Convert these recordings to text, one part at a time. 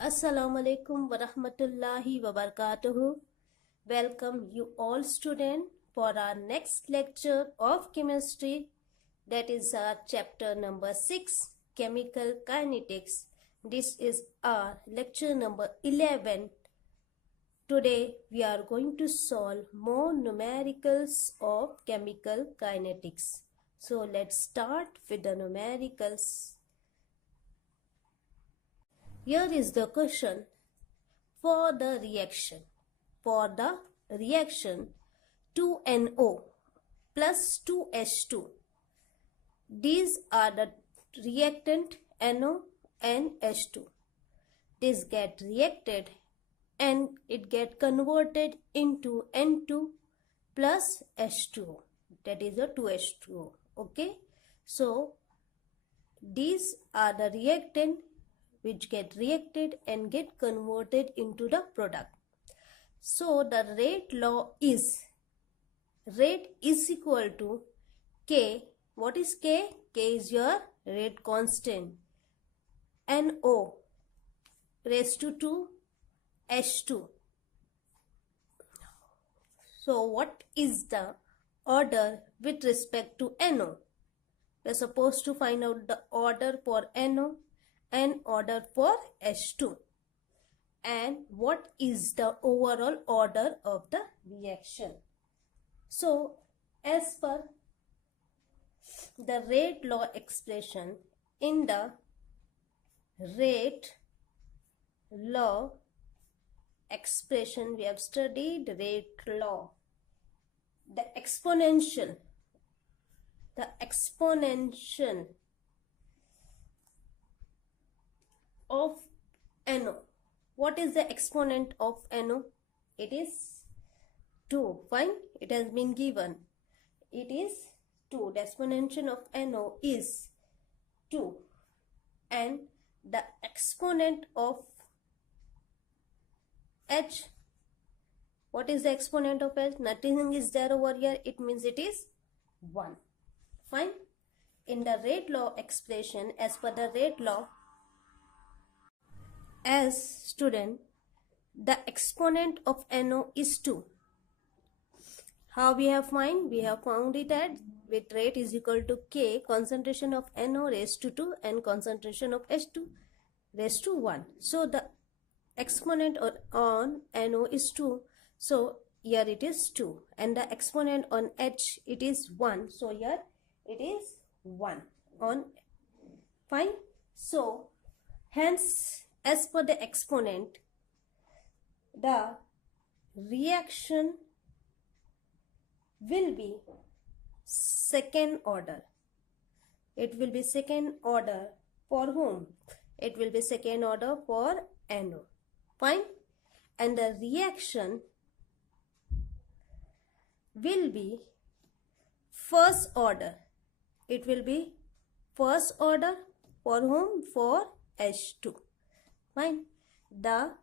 Assalamu alaikum wa rahmatullahi wa barakatuhu. Welcome you all students for our next lecture of chemistry, that is our chapter number 6, chemical kinetics. This is our lecture number 11. Today we are going to solve more numericals of chemical kinetics. So let's start with the numericals. Here is the question. For the reaction 2NO plus 2H2, these are the reactant NO and H2. This get reacted and it get converted into N2 plus H2O, that is a 2H2O. Okay, so these are the reactant which get reacted and get converted into the product. So the rate law is rate is equal to K. What is K? K is your rate constant. NO raised to 2 H2. So what is the order with respect to NO? We are supposed to find out the order for NO and order for H2, and what is the overall order of the reaction. So as per the rate law expression, in the rate law expression, we have studied rate law, the exponential of NO. What is the exponent of NO? It is 2. Fine, it has been given. It is 2. The exponential of NO is 2. And the exponent of H, what is the exponent of H? Nothing is there over here. It means it is 1. Fine. In the rate law expression, as per the rate law, as student, the exponent of NO is 2. How we have found? We have found it at with rate is equal to K, concentration of NO raised to 2 and concentration of H2 raised to 1. So the exponent on NO is 2. So here it is 2. And the exponent on H, it is 1. So here it is 1 on. Fine. So hence, as per the exponent, the reaction will be second order. It will be second order for whom? It will be second order for NO. Fine. And the reaction will be first order. It will be first order for whom? For H2. Fine. The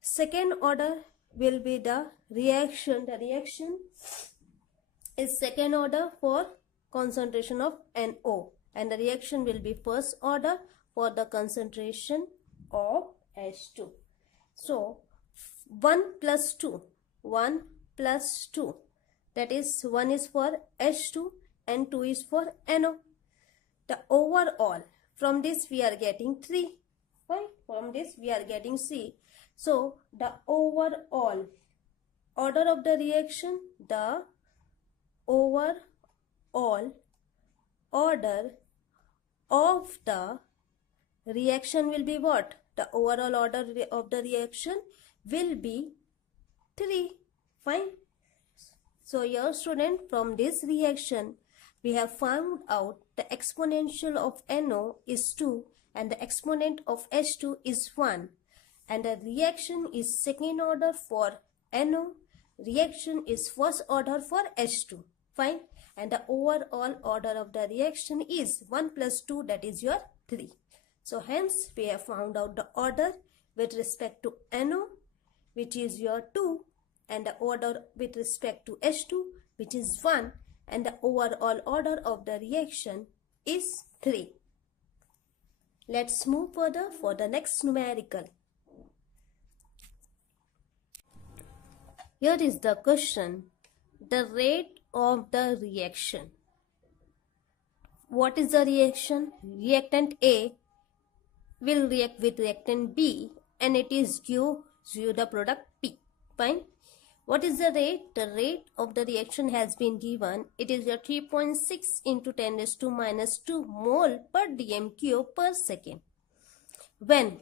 second order will be the reaction. The reaction is second order for concentration of NO, and the reaction will be first order for the concentration of H2. So 1 plus 2, that is 1 is for H2 and 2 is for NO. The overall, from this we are getting 3. Fine. From this we are getting C. So the overall order of the reaction, the overall order of the reaction will be what? The overall order of the reaction will be 3. Fine. So here student, from this reaction we have found out the exponential of NO is 2 and the exponent of H2 is 1, and the reaction is second order for NO, reaction is first order for H2. Fine. And the overall order of the reaction is 1 plus 2, that is your 3. So hence we have found out the order with respect to NO, which is your 2, and the order with respect to H2, which is 1, and the overall order of the reaction is 3. Let's move further for the next numerical. Here is the question. The rate of the reaction. What is the reaction? Reactant A will react with reactant B and it is gives you the product P. Fine. What is the rate? The rate of the reaction has been given. It is your 3.6 into 10 raised to minus 2 mole per dm cube per second. When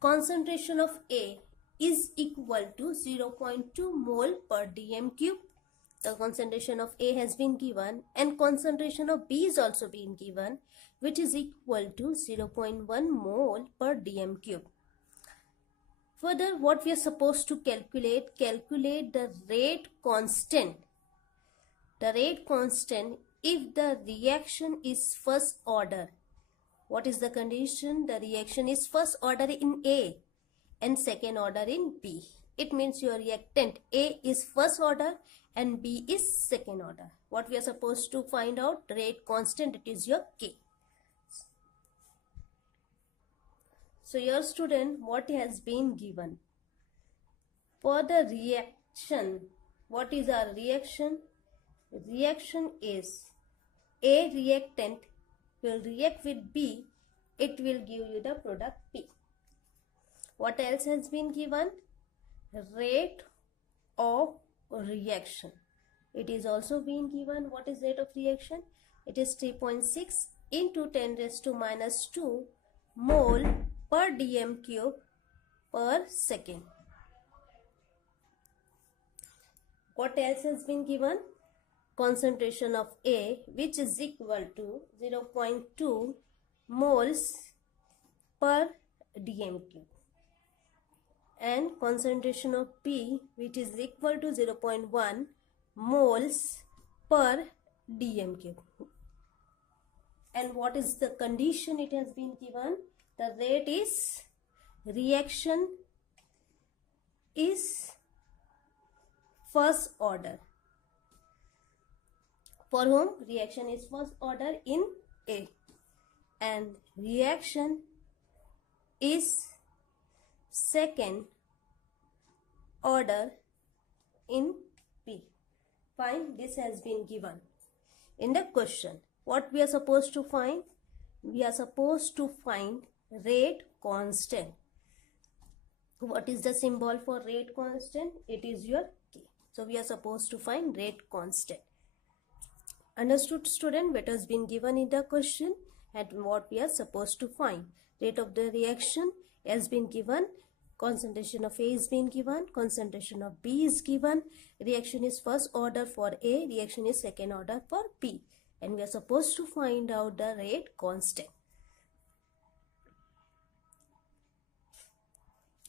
concentration of A is equal to 0.2 mole per dm cube, the concentration of A has been given and concentration of B is also been given, which is equal to 0.1 mole per dm cube. Further, what we are supposed to calculate the rate constant. The rate constant if the reaction is first order. What is the condition? The reaction is first order in A and second order in B. It means your reactant A is first order and B is second order. What we are supposed to find out? Rate constant, it is your K. So your student, what has been given? For the reaction, what is our reaction? Reaction is A reactant will react with B, it will give you the product P. What else has been given? Rate of reaction. It is also being given. What is rate of reaction? It is 3.6 into 10 raised to minus 2 mole per dm cube per second. What else has been given? Concentration of A, which is equal to 0.2 moles per dm cube, and concentration of B, which is equal to 0.1 moles per dm cube. And what is the condition it has been given? The rate is reaction is first order. For whom? Reaction is first order in A and reaction is second order in P. Fine, this has been given in the question. What we are supposed to find? We are supposed to find rate constant. What is the symbol for rate constant? It is your K. So we are supposed to find rate constant. Understood, student? What has been given in the question and what we are supposed to find? Rate of the reaction has been given. Concentration of A is being given. Concentration of B is given. Reaction is first order for A. Reaction is second order for B. And we are supposed to find out the rate constant.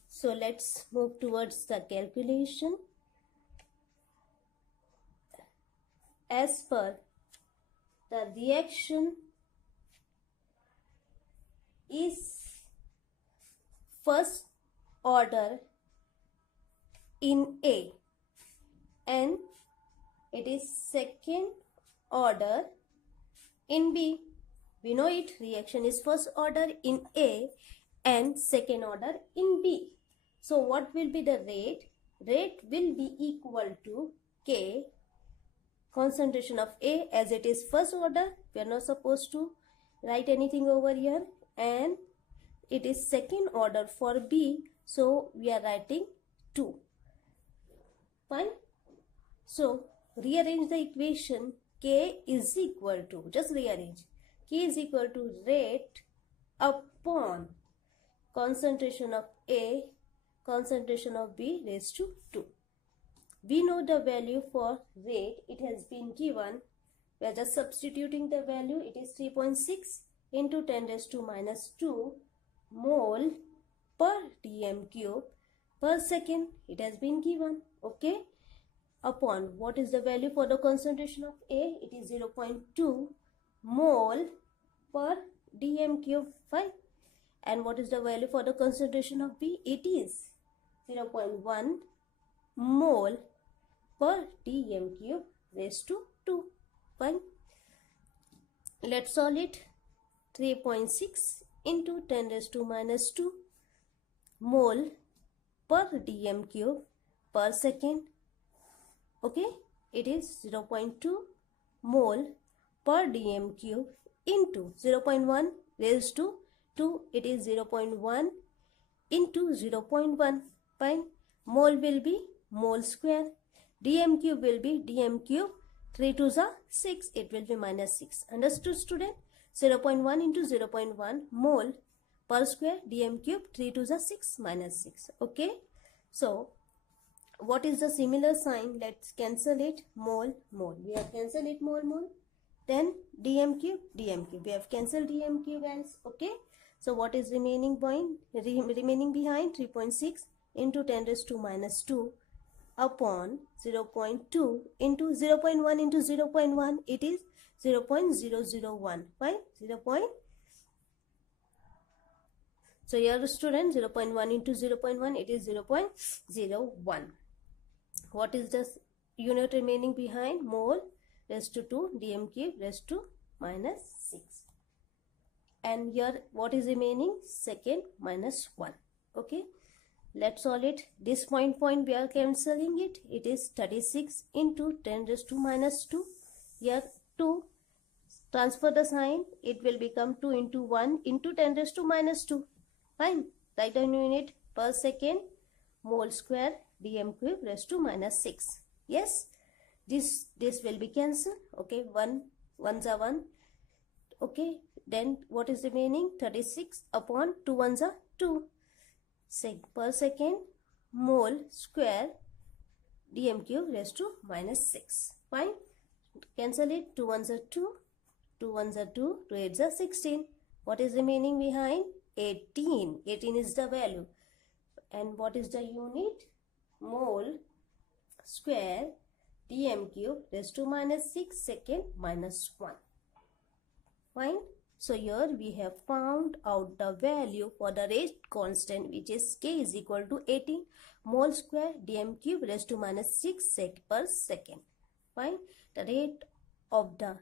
So let's move towards the calculation. As per the reaction is first order in A and it is second order in B. We know it, reaction is first order in A and second order in B. So what will be the rate? Rate will be equal to K concentration of A, as it is first order. We are not supposed to write anything over here, and it is second order for B, so we are writing 2. Fine. So rearrange the equation. K is equal to, just rearrange, K is equal to rate upon concentration of A, concentration of B raised to 2. We know the value for rate, it has been given. We are just substituting the value. It is 3.6 into 10 raised to minus 2 mole per dm cube per second. It has been given. Okay. Upon, what is the value for the concentration of A? It is 0.2 mole per dm cube 5. And what is the value for the concentration of B? It is 0.1 mole per dm cube raised to 2. Fine. Let's solve it. 3.6 into 10 raised to minus 2 mole per dm cube per second. Okay, it is 0.2 mole per dm cube into 0.1 raised to 2, it is 0.1 into 0.1. Fine. Mole will be mole square. Dm cube will be dm cube. 3 to the 6. It will be minus 6. Understood, student? 0.1 into 0.1 mole per square dm cube. 3 to the 6 minus 6. Okay. So, what is the similar sign? Let's cancel it. Mole, mole. We have cancelled it, mole, mole. Then dm cube, dm cube. We have cancelled dm cube as, okay. So what is remaining remaining behind? 3.6 into 10 raised to minus 2 upon 0.2 into 0.1 into 0.1. It is 0.001. Fine? 0. So here student, 0.1 into 0.1, it is 0.01. What is the unit remaining behind? Mole raised to 2 dm cube raised to minus 6. And here what is remaining? Second minus 1. Okay, let's solve it. This point we are cancelling it. It is 36 into 10 raised to minus 2. Here 2, transfer the sign, it will become 2 into 1 into 10 raised to minus 2. Fine. Write down unit per second, mole square dm cube raised to minus 6. Yes, this will be cancelled. Okay, 1 ones are 1. Okay, then what is remaining? 36 upon 2 ones are 2. Per second mole square dm cube raised to minus 6. Fine. Cancel it. 2 ones are 2. 2 ones are 2. 2 8s are 16. What is remaining behind? 18. 18 is the value. And what is the unit? Mole square dm cube raised to minus 6 second minus 1. Fine. So here we have found out the value for the rate constant, which is k is equal to 18 mole square dm cube raised to minus 6 sec per second. Fine. The rate of the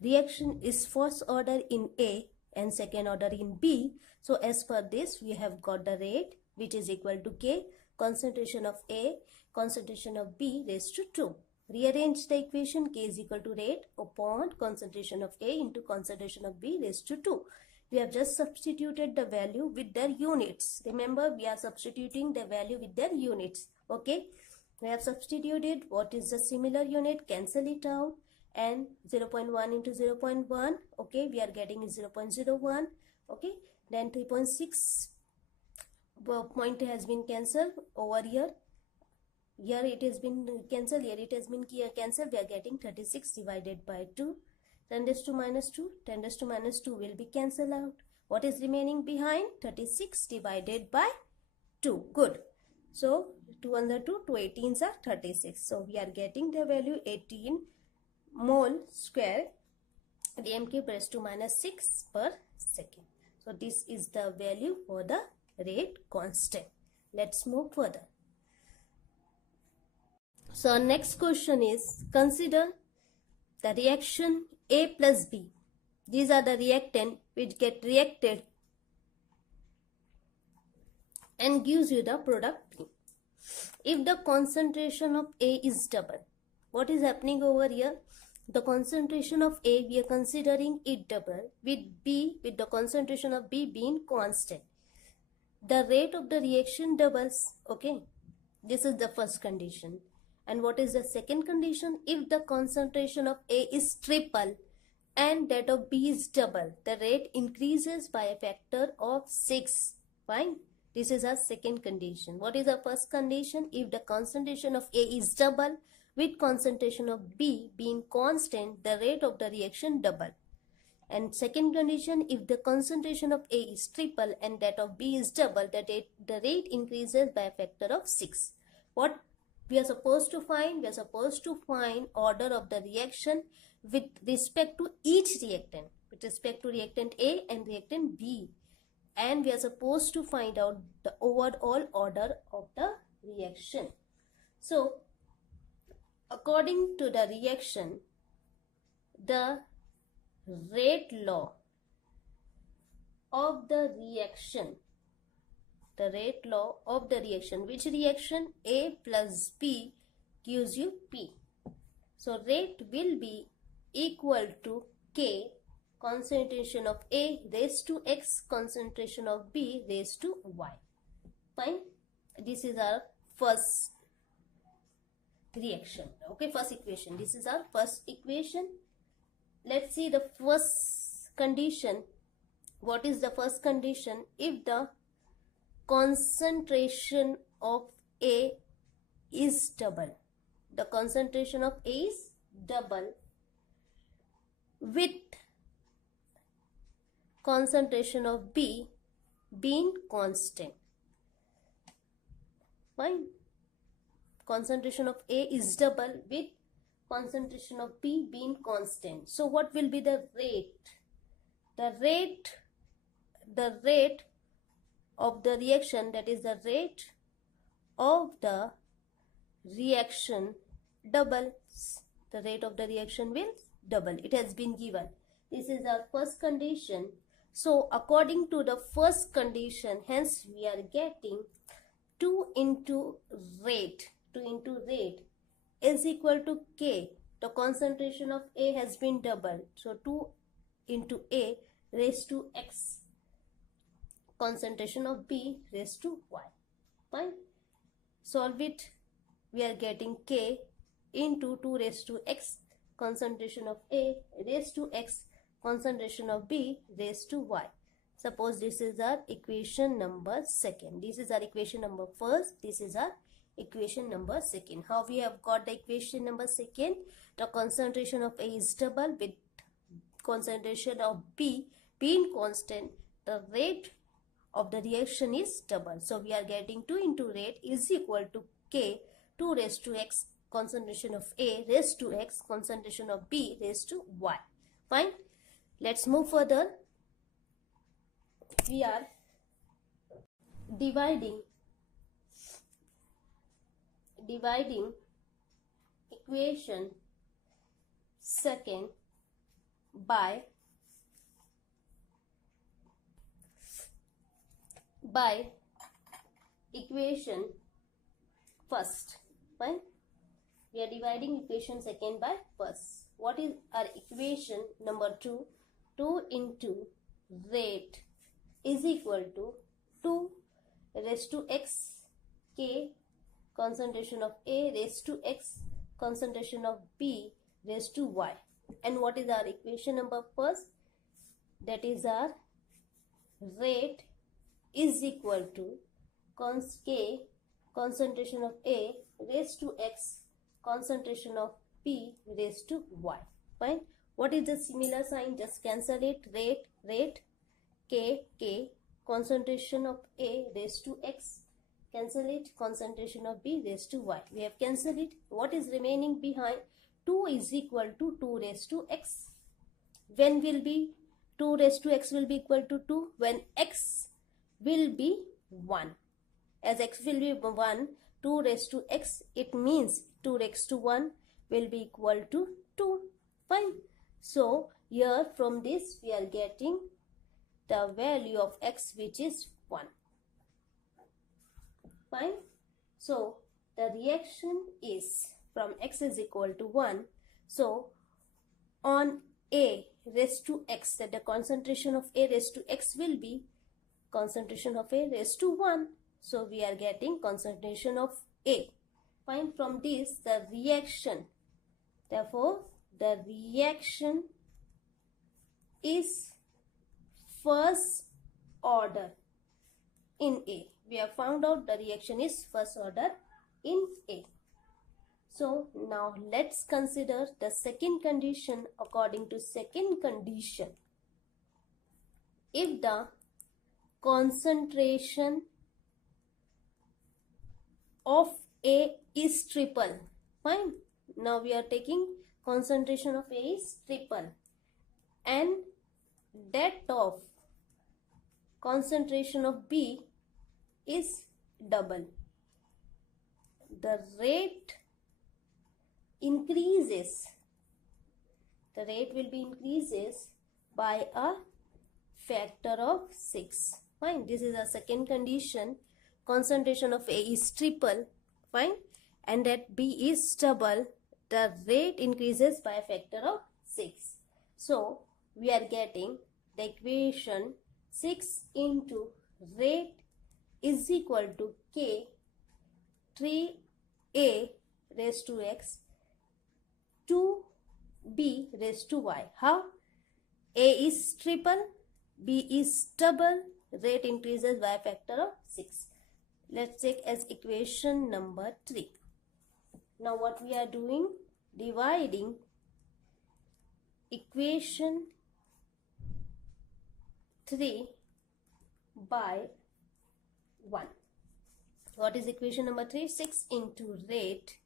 reaction is first order in A and second order in B. So as per this, we have got the rate which is equal to k, concentration of A, concentration of B raised to 2. Rearrange the equation. K is equal to rate upon concentration of A into concentration of B raised to 2. We have just substituted the value with their units. Remember, we are substituting the value with their units. Okay. We have substituted. What is the similar unit? Cancel it out. And 0.1 into 0.1. Okay. We are getting 0.01. Okay. Then 3.6 point has been cancelled over here. Here it has been cancelled, here it has been cancelled. We are getting 36 divided by 2. 10 raised to minus 2. 10 raised to minus 2 will be cancelled out. What is remaining behind? 36 divided by 2. Good. So 2 under 2, 2 18s are 36. So we are getting the value 18 mole square dm cube raised to minus 6 per second. So this is the value for the rate constant. Let's move further. So our next question is, consider the reaction A plus B. These are the reactant which get reacted and gives you the product B. If the concentration of A is double, what is happening over here? The concentration of A, we are considering it double, with B, with the concentration of B being constant. The rate of the reaction doubles. Okay, this is the first condition. And what is the second condition? If the concentration of A is triple and that of B is double, the rate increases by a factor of 6. Fine. This is our second condition. What is our first condition? If the concentration of A is double with concentration of B being constant, the rate of the reaction double. And second condition, if the concentration of A is triple and that of B is double, the rate increases by a factor of 6. What we are supposed to find? We are supposed to find order of the reaction with respect to each reactant, with respect to reactant A and reactant B. And we are supposed to find out the overall order of the reaction. So, according to the reaction, the rate law of the reaction the rate law of the reaction. Which reaction? A plus B gives you P. So rate will be equal to K, concentration of A raised to X, concentration of B raised to Y. Fine. This is our first reaction. Okay, first equation. This is our first equation. Let's see the first condition. What is the first condition? If the concentration of A is double, the concentration of A is double with concentration of B being constant. Fine. Concentration of A is double with concentration of B being constant. So what will be the rate? The rate of the reaction, that is the rate of the reaction doubles. The rate of the reaction will double. It has been given. This is our first condition. So according to the first condition, hence we are getting 2 into rate. 2 into rate is equal to K. The concentration of A has been doubled. So 2 into A raised to X. Concentration of B raised to Y. Fine. Solve it. We are getting K into 2 raised to X. Concentration of A raised to X. Concentration of B raised to Y. Suppose this is our equation number second. This is our equation number first. This is our equation number second. How we have got the equation number second? The concentration of A is double with concentration of B being constant. The rate of the reaction is double. So we are getting 2 into rate is equal to K, 2 raised to X, concentration of A raised to X, concentration of B raised to Y. Fine. Let's move further. We are dividing equation second by equation first. Fine. We are dividing equation second by first. What is our equation number 2? 2 into rate is equal to 2 raised to X, K, concentration of A raised to X, concentration of B raised to Y. And what is our equation number first? That is our rate is equal to K, concentration of A raised to X, concentration of P raised to Y. Fine. What is the similar sign? Just cancel it. Rate, K, concentration of A raised to X, cancel it, concentration of B raised to Y. We have cancelled it. What is remaining behind? 2 is equal to 2 raised to X. When will be 2 raised to X will be equal to 2? When X will be 1. As X will be 1, 2 raised to X, it means 2 raised to 1 will be equal to 2. Fine. So here from this we are getting the value of X, which is 1. Fine. So the reaction is from X is equal to 1. So on A raised to X, that the concentration of A raised to X will be concentration of A raised to 1. So we are getting concentration of A. Fine. From this the reaction, therefore the reaction is first order in A. We have found out the reaction is first order in A. So now let's consider the second condition. According to second condition, if the concentration of A is triple, fine. Now we are taking concentration of A is triple and that of concentration of B is double. The rate increases. The rate will be increases by a factor of 6. Fine. This is our second condition. Concentration of A is triple. Fine. And that B is double. The rate increases by a factor of 6. So we are getting the equation 6 into rate is equal to K 3A raised to X 2B raised to Y. How? A is triple, B is double, rate increases by a factor of 6. Let's take as equation number 3. Now what we are doing? Dividing equation 3 by 1. What is equation number 3? 6 into rate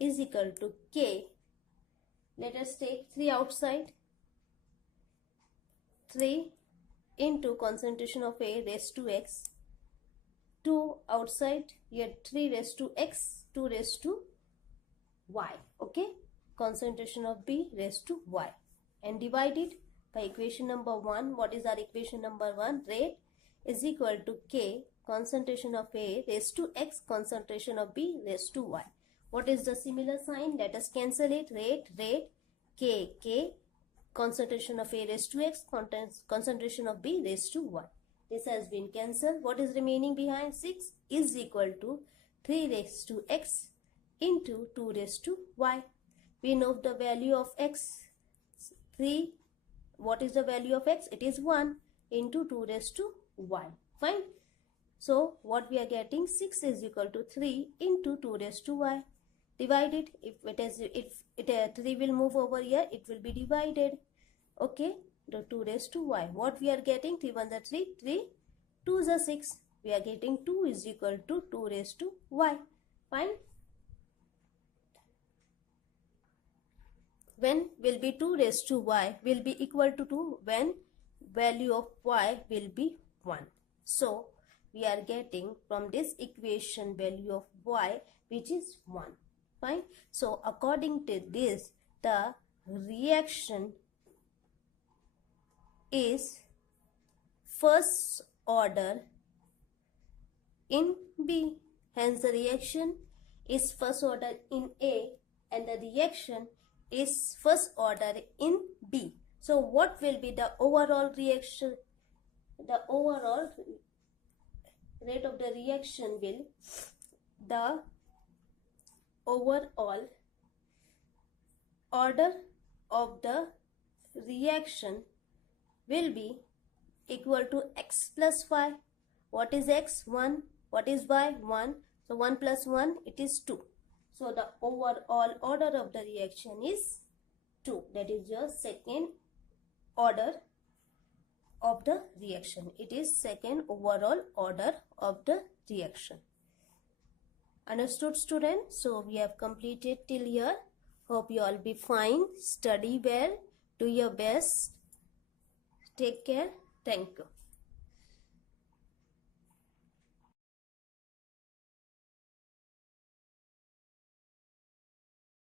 is equal to K. Let us take 3 outside. 3 into concentration of A raised to X. 2 outside. Here 3 raised to X. 2 raised to Y. Okay. Concentration of B raised to Y. And divided by equation number 1. What is our equation number 1? Rate is equal to K concentration of A raised to X concentration of B raised to Y. What is the similar sign? Let us cancel it. Rate, K, concentration of A raised to X, concentration of B raised to Y. This has been cancelled. What is remaining behind? 6 is equal to 3 raised to X into 2 raised to Y. We know the value of X. 3. What is the value of X? It is 1 into 2 raised to Y. Fine. So what we are getting? 6 is equal to 3 into 2 raised to Y. Divided. If 3 will move over here, it will be divided. Okay. The 2 raised to Y. What we are getting? 3 1 is 3. 3 2 is 6. We are getting 2 is equal to 2 raised to Y. Fine. When will be 2 raised to Y will be equal to 2? When value of Y will be 1. So we are getting from this equation value of Y which is 1. Fine. So according to this, the reaction is first order in B. Hence the reaction is first order in A and the reaction is first order in B. So what will be the overall reaction? The overall rate of the reaction will, the overall order of the reaction will be equal to X plus Y. What is X? 1. What is Y? 1. So 1 plus 1, it is 2. So the overall order of the reaction is 2. That is your second order of the reaction. It is second overall order of the reaction. Understood, students? So we have completed till here. Hope you all be fine. Study well. Do your best. Take care. Thank you.